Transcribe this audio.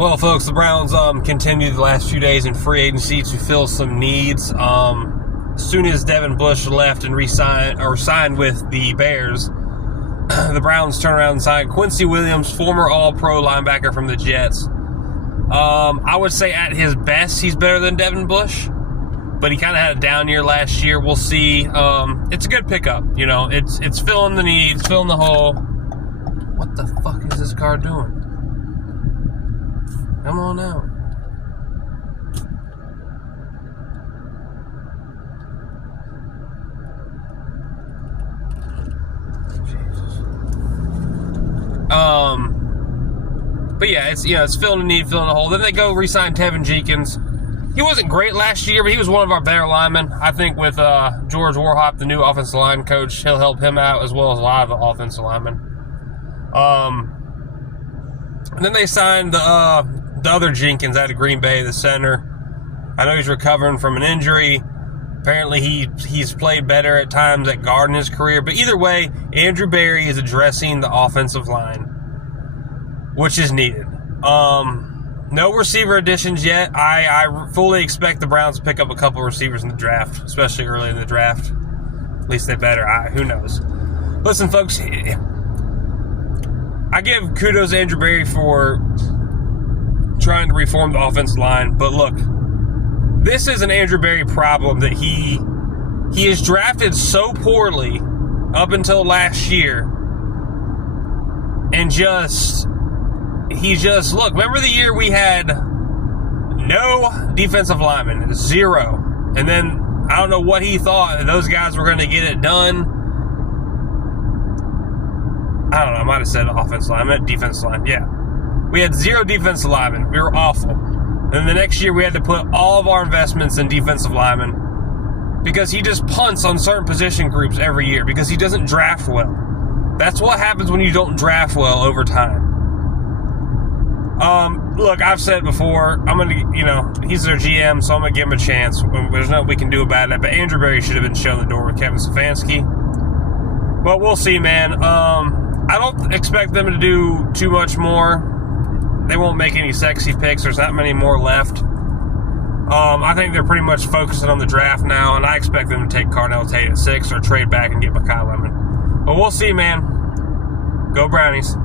Well, folks, the Browns continued the last few days in free agency to fill some needs. As soon as Devin Bush left and signed with the Bears, the Browns turned around and signed Quincy Williams, former All-Pro linebacker from the Jets. I would say at his best, he's better than Devin Bush, but he kind of had a down year last year. We'll see. It's a good pickup. You know, it's filling the needs, filling the hole. What the fuck is this car doing? Come on out. Jesus. But yeah, it's filling the need, filling the hole. Then they go re-sign Tevin Jenkins. He wasn't great last year, but he was one of our better linemen. I think with George Warhop, the new offensive line coach, he'll help him out as well as a lot of the offensive linemen. And then they signed the other Jenkins out of Green Bay, the center. I know he's recovering from an injury. Apparently he's played better at times at guard in his career. But either way, Andrew Berry is addressing the offensive line, which is needed. No receiver additions yet. I fully expect the Browns to pick up a couple receivers in the draft, especially early in the draft. At least they better. Who knows? Listen, folks, I give kudos to Andrew Berry for trying to reform the offensive line, but look, this is an Andrew Berry problem that he is drafted so poorly up until last year, and look, remember the year we had no defensive linemen, 0, and then I don't know what he thought that those guys were going to get it done. I don't know, I might have said offensive line, I meant defensive line, yeah. We had 0 defensive linemen. We were awful. And the next year we had to put all of our investments in defensive linemen because he just punts on certain position groups every year because he doesn't draft well. That's what happens when you don't draft well over time. Look, I've said it before, he's their GM, so I'm going to give him a chance. There's nothing we can do about it. But Andrew Berry should have been shown the door with Kevin Stefanski. But we'll see, man. I don't expect them to do too much more. They won't make any sexy picks. There's not many more left. I think they're pretty much focusing on the draft now, and I expect them to take Carnell Tate at 6 or trade back and get Mekhi Lemon. But we'll see, man. Go Brownies.